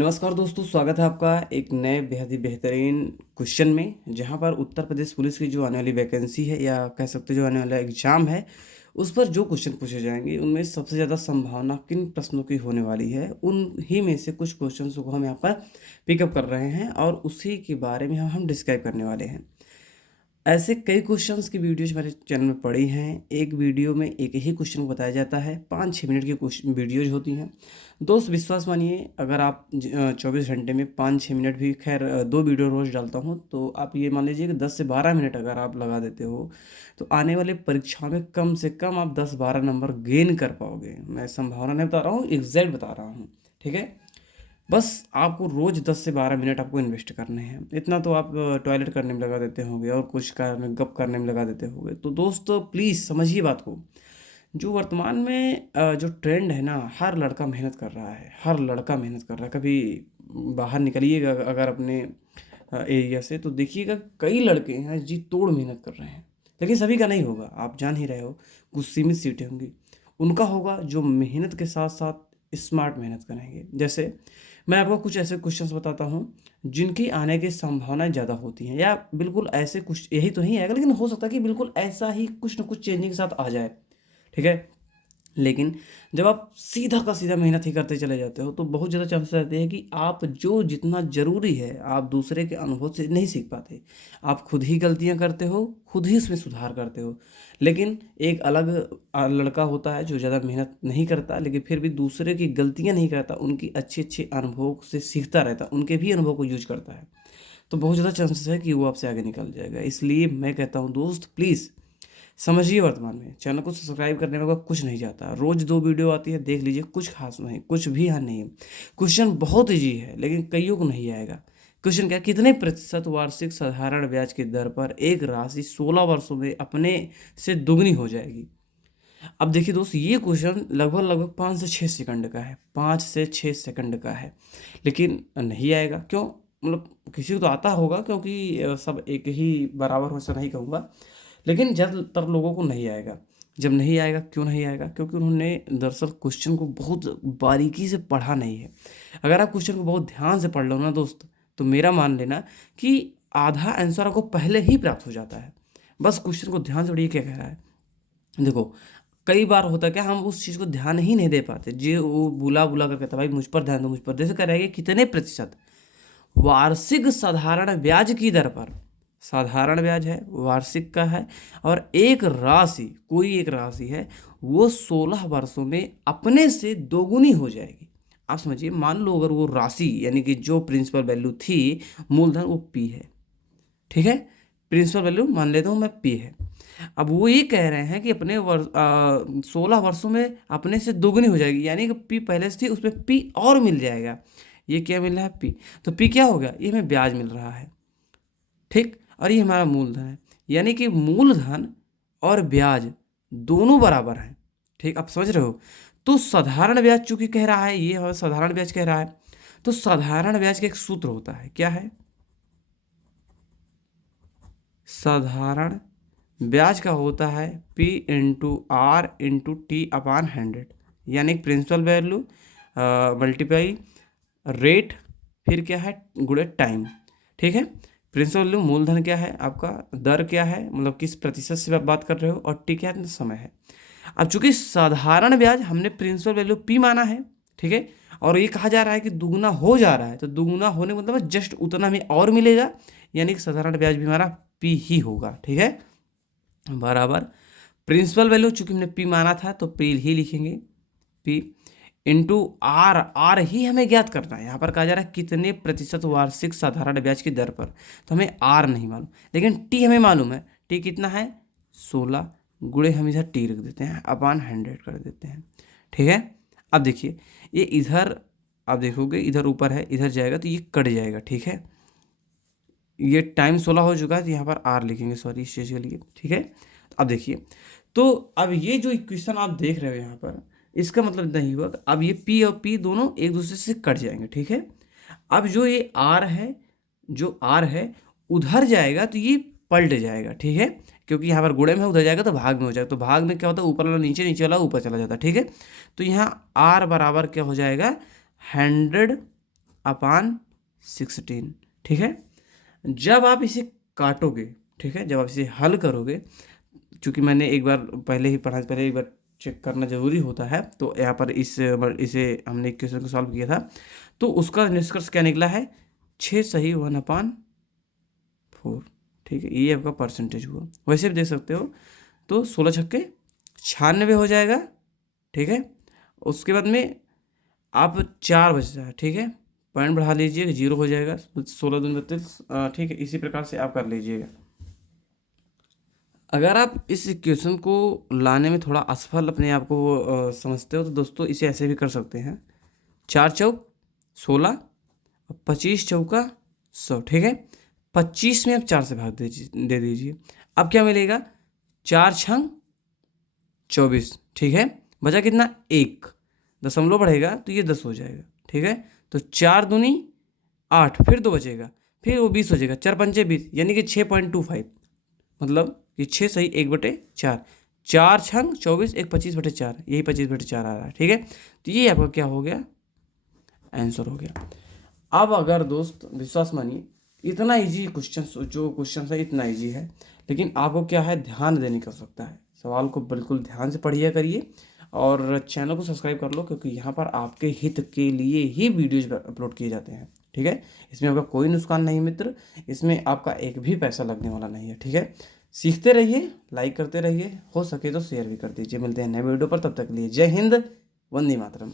नमस्कार दोस्तों, स्वागत है आपका एक नए बेहद ही बेहतरीन क्वेश्चन में। जहां पर उत्तर प्रदेश पुलिस की जो आने वाली वैकेंसी है या कह सकते हो जो आने वाला एग्जाम है, उस पर जो क्वेश्चन पूछे जाएंगे उनमें सबसे ज़्यादा संभावना किन प्रश्नों की होने वाली है, उन ही में से कुछ क्वेश्चंस को हम यहाँ पर पिकअप कर रहे हैं और उसी के बारे में हम डिस्क्राइब करने वाले हैं। ऐसे कई क्वेश्चंस की वीडियोज मेरे चैनल में पड़ी हैं। एक वीडियो में एक ही क्वेश्चन को बताया जाता है, 5-6 मिनट की क्वेश्चन वीडियोज होती हैं। दोस्त विश्वास मानिए, अगर आप 24 घंटे में 5-6 मिनट भी, खैर 2 वीडियो रोज़ डालता हूँ, तो आप ये मान लीजिए कि 10 से 12 मिनट अगर आप लगा देते हो तो आने वाले परीक्षाओं में कम से कम आप 10-12 नंबर गेन कर पाओगे। मैं संभावना नहीं बता रहा हूँ, एग्जैक्ट बता रहा हूँ। ठीक है, बस आपको रोज़ 10 से 12 मिनट आपको इन्वेस्ट करने हैं। इतना तो आप टॉयलेट करने में लगा देते होंगे और कुछ करने गप करने में लगा देते होंगे। तो दोस्तों प्लीज़ समझिए बात को। जो वर्तमान में जो ट्रेंड है ना, हर लड़का मेहनत कर रहा है, हर लड़का मेहनत कर रहा है। कभी बाहर निकलिएगा अगर अपने एरिया से तो देखिएगा कई लड़के हैं जी तोड़ मेहनत कर रहे हैं। लेकिन सभी का नहीं होगा, आप जान ही रहे हो, कुछ सीमित सीटें होंगी। उनका होगा जो मेहनत के साथ साथ स्मार्ट मेहनत करेंगे। जैसे मैं आपको कुछ ऐसे क्वेश्चंस बताता हूँ जिनकी आने की संभावनाएं ज़्यादा होती हैं, या बिल्कुल ऐसे कुछ यही तो नहीं आएगा, लेकिन हो सकता है कि बिल्कुल ऐसा ही कुछ ना कुछ चेंजिंग के साथ आ जाए। ठीक है, लेकिन जब आप सीधा का सीधा मेहनत ही करते चले जाते हो तो बहुत ज़्यादा चांसेस रहते हैं कि आप जो जितना ज़रूरी है आप दूसरे के अनुभव से नहीं सीख पाते। आप खुद ही गलतियां करते हो, खुद ही उसमें सुधार करते हो। लेकिन एक अलग लड़का होता है जो ज़्यादा मेहनत नहीं करता लेकिन फिर भी दूसरे की गलतियां नहीं करता, उनकी अच्छे अच्छे अनुभव से सीखता रहता, उनके भी अनुभव को यूज करता है। तो बहुत ज़्यादा चांसेस है कि वो आपसे आगे निकल जाएगा। इसलिए मैं कहता हूँ दोस्त प्लीज़ समझिए, वर्तमान में चैनल को सब्सक्राइब करने में आपका कुछ नहीं जाता। रोज 2 वीडियो आती है, देख लीजिए, कुछ खास नहीं, कुछ भी हाँ नहीं है। क्वेश्चन बहुत ईजी है लेकिन कईयों को नहीं आएगा। क्वेश्चन क्या, कितने प्रतिशत वार्षिक साधारण ब्याज की दर पर एक राशि 16 वर्षों में अपने से दुगनी हो जाएगी। अब देखिए दोस्त, ये क्वेश्चन लगभग लगभग 5 से 6 सेकंड का है, 5 से 6 सेकंड का है, लेकिन नहीं आएगा क्यों? मतलब किसी को तो आता होगा, क्योंकि सब एक ही बराबर हो ऐसा नहीं कहूँगा, लेकिन ज़्यादातर लोगों को नहीं आएगा। जब नहीं आएगा, क्यों नहीं आएगा? क्योंकि उन्होंने दरअसल क्वेश्चन को बहुत बारीकी से पढ़ा नहीं है। अगर आप क्वेश्चन को बहुत ध्यान से पढ़ लो ना दोस्त, तो मेरा मान लेना कि आधा आंसर आपको पहले ही प्राप्त हो जाता है। बस क्वेश्चन को ध्यान से पढ़िए क्या कह रहा है। देखो, कई बार होता है क्या, हम उस चीज़ को ध्यान ही नहीं दे पाते, जो वो बुला बुला कर कहता है, भाई मुझ पर ध्यान दो, मुझ पर। जैसे कह रहा है कि कितने प्रतिशत वार्षिक साधारण ब्याज की दर पर, साधारण ब्याज है, वार्षिक का है, और एक राशि, कोई एक राशि है, वो 16 वर्षों में अपने से दोगुनी हो जाएगी। आप समझिए, मान लो अगर वो राशि यानी कि जो प्रिंसिपल वैल्यू थी, मूलधन, वो पी है। ठीक है, प्रिंसिपल वैल्यू मान लेता हूँ मैं पी है। अब वो ये कह रहे हैं कि अपने 16 वर्षों में अपने से दोगुनी हो जाएगी, यानी कि पी पहले से थी उसमें पी और मिल जाएगा। ये क्या मिल रहा है? पी। तो पी क्या हो गया? ये हमें ब्याज मिल रहा है। ठीक, और ये हमारा मूलधन है, यानी कि मूलधन और ब्याज दोनों बराबर हैं। ठीक, आप समझ रहे हो? तो साधारण ब्याज चूंकि कह रहा है, ये हमारा साधारण ब्याज कह रहा है, तो साधारण ब्याज का एक सूत्र होता है, क्या है? साधारण ब्याज का होता है P into R into T upon 100, यानी प्रिंसिपल वैल्यू मल्टीप्लाई रेट, फिर क्या है, गुणे टाइम। ठीक है, प्रिंसिपल वैल्यू मूलधन क्या है आपका, दर क्या है, मतलब किस प्रतिशत से आप बात कर रहे हो, और टी क्या है, समय है। अब चूंकि साधारण ब्याज हमने प्रिंसिपल वैल्यू पी माना है, ठीक है, और ये कहा जा रहा है कि दुगुना हो जा रहा है, तो दुगुना होने का मतलब जस्ट उतना हमें और मिलेगा, यानी कि साधारण ब्याज भी हमारा पी ही होगा। ठीक है, बराबर प्रिंसिपल वैल्यू चूंकि हमने पी माना था तो पी ही लिखेंगे, पी इंटू आर, आर ही हमें ज्ञात करना है। यहाँ पर कहा जा रहा है कितने प्रतिशत वार्षिक साधारण ब्याज की दर पर, तो हमें आर नहीं मालूम, लेकिन टी हमें मालूम है। टी कितना है? 16, गुणे हम इधर टी रख देते हैं, अपान 100 कर देते हैं। ठीक है, अब देखिए ये इधर, आप देखोगे इधर ऊपर है, इधर जाएगा तो ये कट जाएगा। ठीक है, ये टाइम 16 हो चुका है, तो यहाँ पर आर लिखेंगे, सॉरी इस चीज़ के लिए। ठीक है, अब देखिए, तो अब ये जो इक्वेशन आप देख रहे हो यहाँ पर, इसका मतलब नहीं हुआ कि अब ये पी और पी दोनों एक दूसरे से कट जाएंगे। ठीक है, अब जो ये आर है, जो आर है उधर जाएगा तो ये पलट जाएगा। ठीक है, क्योंकि यहाँ पर गुणे में उधर जाएगा तो भाग में हो जाएगा, तो भाग में क्या होता है, ऊपर वाला नीचे, नीचे वाला ऊपर चला जाता है। ठीक है, तो यहाँ आर बराबर क्या हो जाएगा, 100 अपान 16। ठीक है, जब आप इसे काटोगे, ठीक है, जब आप इसे हल करोगे, चूँकि मैंने एक बार पहले ही पढ़ा, पहले एक बार चेक करना ज़रूरी होता है, तो यहाँ पर इसे हमने एक क्वेश्चन को सॉल्व किया था, तो उसका निष्कर्ष क्या निकला है, 6 सही 1/4। ठीक है, ये आपका परसेंटेज हुआ। वैसे भी देख सकते हो, तो 16 छक्के 96 हो जाएगा। ठीक है, उसके बाद में आप 4 बच रहा है। ठीक है, पॉइंट बढ़ा लीजिएगा, 0 हो जाएगा, 16 दूनी 32। ठीक है, इसी प्रकार से आप कर लीजिएगा। अगर आप इस इक्वेशन को लाने में थोड़ा असफल अपने आप को समझते हो, तो दोस्तों इसे ऐसे भी कर सकते हैं, 4 चौक 16 और 25 चौका 100। ठीक है, 25 में आप 4 से भाग दे दीजिए। अब क्या मिलेगा, 4 छंग 24। ठीक है, बचा कितना, 1 दशमलव बढ़ेगा तो ये 10 हो जाएगा। ठीक है, तो 4 दूनी 8, फिर 2 बचेगा, फिर वो 20 हो जाएगा, 4 पंचे 20, यानी कि 6.25। मतलब कि 6 सही 1/4, 4 छंग 24, 1 25/4, यही 25/4 आ रहा है। ठीक है, तो ये आपका क्या हो गया, आंसर हो गया। अब अगर दोस्त विश्वास मानिए, इतना इजी क्वेश्चन, जो क्वेश्चन है इतना इजी है, लेकिन आपको क्या है, ध्यान देने की आवश्यकता है। सवाल को बिल्कुल ध्यान से पढ़िए करिए, और चैनल को सब्सक्राइब कर लो, क्योंकि यहाँ पर आपके हित के लिए ही वीडियोज अपलोड किए जाते हैं। ठीक है, इसमें आपका कोई नुकसान नहीं मित्र, इसमें आपका एक भी पैसा लगने वाला नहीं है। ठीक है, सीखते रहिए, लाइक करते रहिए, हो सके तो शेयर भी कर दीजिए। मिलते हैं नए वीडियो पर, तब तक के लिए जय हिंद, वंदे मातरम।